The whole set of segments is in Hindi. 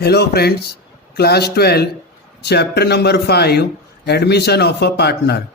Hello friends, class 12, chapter number 5, admission of a partner.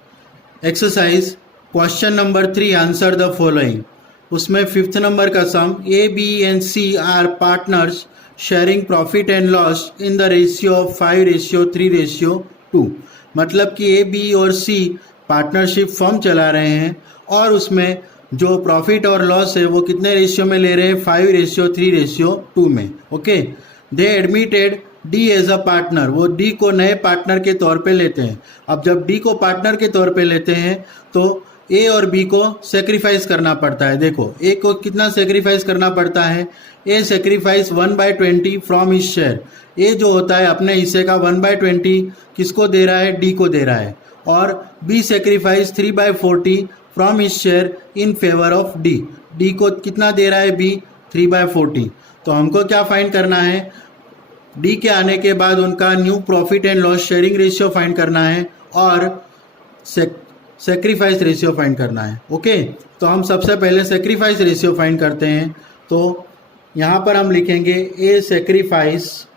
Exercise, question number 3, answer the following. उसमें 5th नंबर का सम A, B and C are partners sharing profit and loss in the ratio of 5:3:2. मतलब कि A, B और C पार्टनरशिप फर्म चला रहे हैं और उसमें जो प्रॉफिट और लॉस है वो कितने रेशियो में ले रहे हैं, 5:3:2 में. Okay, they admitted D as a partner. वो डी को नए पार्टनर के तौर पे लेते हैं. अब जब डी को पार्टनर के तौर पे लेते हैं तो ए और बी को सेक्रीफाइस करना पड़ता है. देखो ए को कितना सेक्रीफाइस करना पड़ता है. A sacrifice 1/20 from his share. ए जो होता है अपने हिस्से का 1/20 किसको दे रहा है, डी को दे रहा है. और B sacrifice 3/40 from his share in favour of D. D को कितना दे रहा है बी, 3/40. तो हमको क्या फाइंड करना है, डी के आने के बाद उनका new profit and loss sharing ratio find करना है और सेक्रीफाइस रेशियो फाइंड करना है. ओके, तो हम सबसे पहले सेक्रीफाइस रेशियो फाइंड करते हैं. तो यहाँ पर हम लिखेंगे ए सेक्रीफाइस.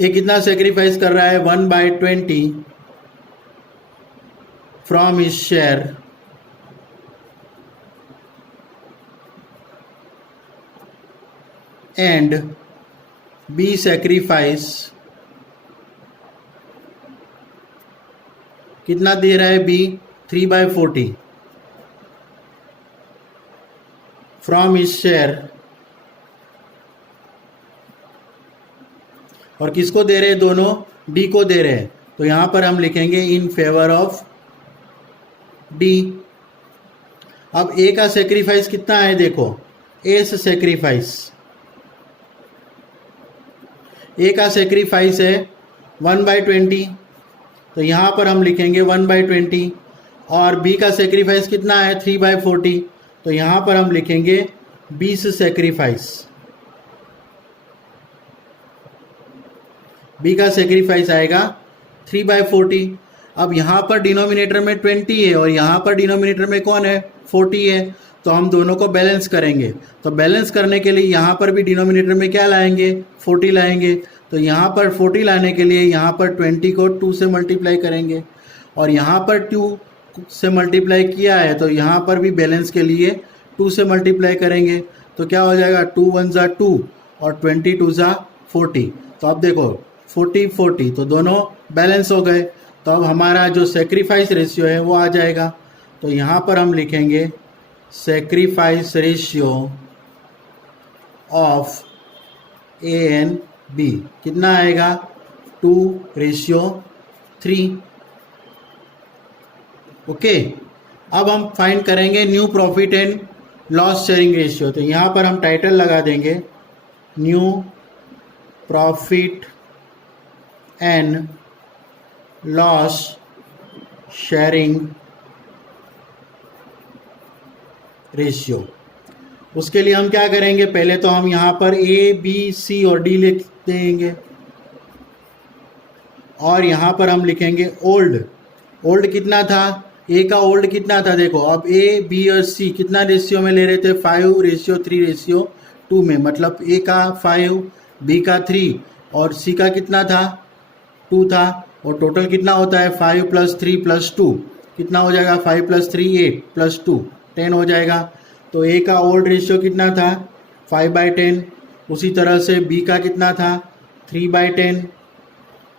ए कितना सेक्रीफाइस कर रहा है, 1/20 from his share and B sacrifice कितना दे रहा है बी, 3/40 फ्रॉम हिज शेयर. और किसको दे रहे हैं, दोनों डी को दे रहे हैं. तो यहां पर हम लिखेंगे इन फेवर ऑफ डी. अब ए का सेक्रीफाइस कितना है, देखो ए से सेक्रीफाइस, ए का सेक्रीफाइस है 1/20. तो यहाँ पर हम लिखेंगे 1/20. और बी का सेक्रीफाइस कितना है, 3/40. तो यहाँ पर हम लिखेंगे बी से सेक्रीफाइस. बी का सेक्रीफाइस आएगा 3/40. अब यहाँ पर डिनोमिनेटर में 20 है और यहाँ पर डिनोमिनेटर में कौन है, 40 है. तो हम दोनों को बैलेंस करेंगे. तो बैलेंस करने के लिए यहाँ पर भी डिनोमिनेटर में क्या लाएंगे, 40 लाएंगे. तो यहाँ पर 40 लाने के लिए यहाँ पर 20 को 2 से मल्टीप्लाई करेंगे और यहाँ पर 2 से मल्टीप्लाई किया है तो यहाँ पर भी बैलेंस के लिए 2 से मल्टीप्लाई करेंगे. तो क्या हो जाएगा, 2 1 ज़ा 2 और 20 2 ज़ा 40. तो अब देखो 40 40 तो दोनों बैलेंस हो गए. तो अब हमारा जो सेक्रीफाइस रेशियो है वो आ जाएगा. तो यहाँ पर हम लिखेंगे sacrifice ratio of A and B कितना आएगा, 2:3. ओके, अब हम फाइंड करेंगे new profit and loss sharing ratio. तो यहाँ पर हम टाइटल लगा देंगे new profit and loss sharing ratio. उसके लिए हम क्या करेंगे, पहले तो हम यहाँ पर ए बी सी और डी लिख देंगे और यहाँ पर हम लिखेंगे ओल्ड. ओल्ड कितना था, ए का ओल्ड कितना था, देखो अब ए बी और सी कितना रेशियो में ले रहे थे, 5:3:2 में. मतलब ए का 5, बी का 3 और सी का कितना था, 2 था. और टोटल कितना होता है, 5 + 3 + 2 कितना हो जाएगा, 5 + 3 8 + 2 10 हो जाएगा. तो ए का ओल्ड रेशियो कितना था, 5/10. उसी तरह से बी का कितना था, 3/10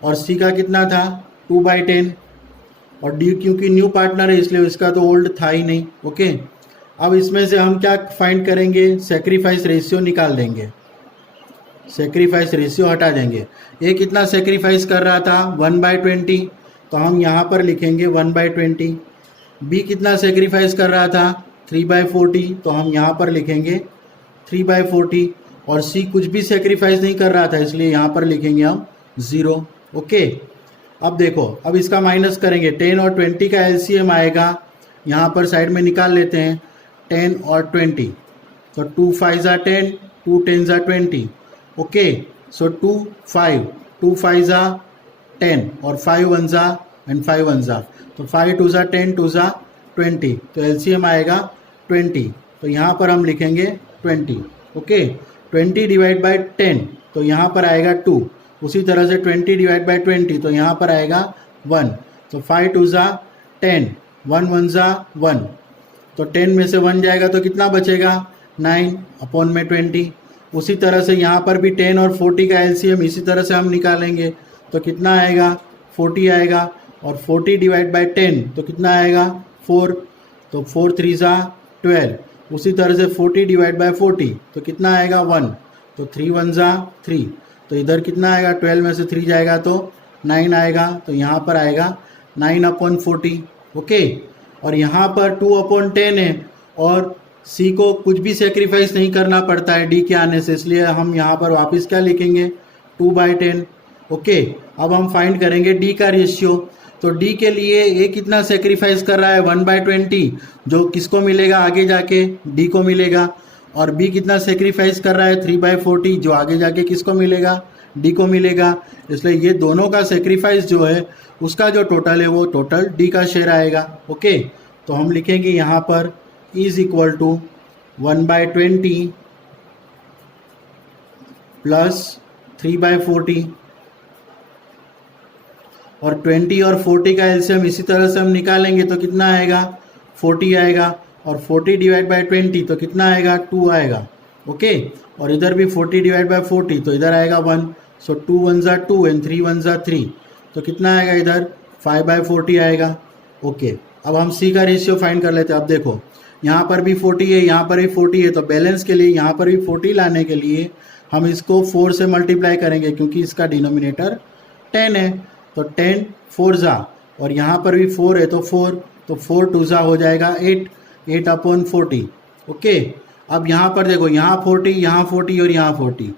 और सी का कितना था, 2/10. और डी क्योंकि न्यू पार्टनर है इसलिए इसका तो ओल्ड था ही नहीं. ओके, अब इसमें से हम क्या फाइंड करेंगे, सेक्रीफाइस रेशियो निकाल देंगे. सेक्रीफाइस रेशियो हटा देंगे. ए कितना सेक्रीफाइस कर रहा था, 1/20. तो हम यहाँ पर लिखेंगे 1/20. बी कितना सेक्रीफाइस कर रहा था, 3/40. तो हम यहाँ पर लिखेंगे 3/40. और सी कुछ भी सेक्रीफाइस नहीं कर रहा था इसलिए यहाँ पर लिखेंगे हम 0. ओके, अब देखो अब इसका माइनस करेंगे. 10 और 20 का एलसीएम आएगा, यहाँ पर साइड में निकाल लेते हैं 10 और 20. तो 2 5 ज़ा 10, 2 10 ज़ा 20. ओके, सो 2 5 2 5 ज़ा 10 और 5 1 ज़ा एंड 5 1 ज़ा. तो 5 2 ज़ा 10, 2 ज़ा 20. तो एलसीएम आएगा 20. तो यहाँ पर हम लिखेंगे 20. ओके 20 डिवाइड बाय 10 तो यहाँ पर आएगा 2, उसी तरह से 20 डिवाइड बाय 20 तो यहाँ पर आएगा 1, तो 5 2 ज़ा 10, 1 1 ज़ा 1, तो 10 में से 1 जाएगा तो कितना बचेगा 9 अपॉन में 20। उसी तरह से यहाँ पर भी 10 और 40 का एलसीएम इसी तरह से हम निकालेंगे तो कितना आएगा 40 आएगा, और 40 डिवाइड बाय 10 तो कितना आएगा 4, तो 4 3 ज़ा 12। उसी तरह से 40 डिवाइड बाय 40 तो कितना आएगा 1, तो 3 1 ज़ा 3, तो इधर कितना आएगा 12 में से 3 जाएगा तो 9 आएगा, तो यहाँ पर आएगा 9 अपॉन 40। ओके, और यहाँ पर 2 अपॉन 10 है और सी को कुछ भी सेक्रीफाइस नहीं करना पड़ता है डी के आने से, इसलिए हम यहाँ पर वापस क्या लिखेंगे 2/10। ओके, अब हम फाइंड करेंगे डी का रेशियो। तो डी के लिए ए कितना सेक्रीफाइस कर रहा है 1/20, जो किसको मिलेगा आगे जाके डी को मिलेगा, और बी कितना सेक्रीफाइस कर रहा है 3/40, जो आगे जाके किसको मिलेगा डी को मिलेगा। इसलिए ये दोनों का सेक्रीफाइस जो है उसका जो टोटल है वो टोटल डी का शेयर आएगा। ओके, तो हम लिखेंगे यहाँ पर इज इक्वल टू 1/20 प्लस 3/40, और 20 और 40 का एलसीएम इसी तरह से हम निकालेंगे तो कितना आएगा 40 आएगा, और 40 डिवाइड बाय 20 तो कितना आएगा 2 आएगा। ओके, और इधर भी 40 डिवाइड बाय 40 तो इधर आएगा 1, सो 2 1 ज़ा 2 एंड 3 1 ज़ा 3, तो कितना आएगा इधर 5/40 आएगा। ओके, अब हम सी का रेशियो फाइंड कर लेते हैं। अब देखो यहाँ पर भी 40 है, यहाँ पर भी 40 है, तो बैलेंस के लिए यहाँ पर भी 40 लाने के लिए हम इसको 4 से मल्टीप्लाई करेंगे, क्योंकि इसका डिनोमिनेटर 10 है, तो 10 4 ज़ा, और यहाँ पर भी 4 है तो 4, तो 4 2 ज़ा हो जाएगा 8, 8 अपॉन 40। ओके, अब यहाँ पर देखो यहाँ 40, यहाँ 40 और यहाँ 40,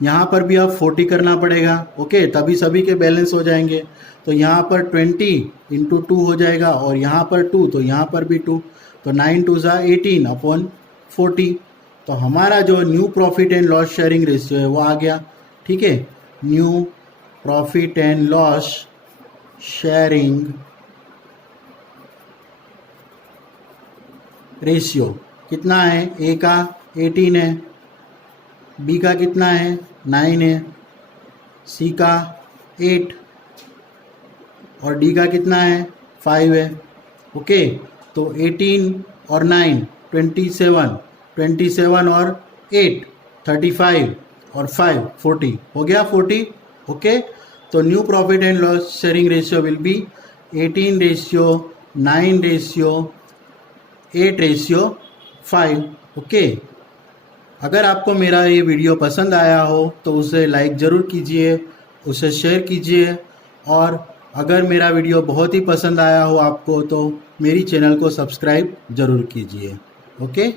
यहाँ पर भी अब 40 करना पड़ेगा। ओके, तभी सभी के बैलेंस हो जाएंगे। तो यहाँ पर 20 इंटू 2 हो जाएगा, और यहाँ पर 2 तो यहाँ पर भी 2, तो 9 2 ज़ा 18 अपॉन 40। तो हमारा जो new profit and loss sharing ratio है वो आ गया। ठीक है, new profit and loss sharing ratio कितना है, ए का 18 है, बी का कितना है 9 है, सी का 8 और डी का कितना है 5 है। ओके, तो 18 और 9 27, 27 और 8 35 और 5 40 हो गया 40। ओके, तो new profit and loss sharing ratio will be 18 ratio 9 ratio 8/5। Okay, अगर आपको मेरा ये वीडियो पसंद आया हो तो उसे लाइक ज़रूर कीजिए, उसे शेयर कीजिए, और अगर मेरा वीडियो बहुत ही पसंद आया हो आपको तो मेरी चैनल को सब्सक्राइब ज़रूर कीजिए। ओके।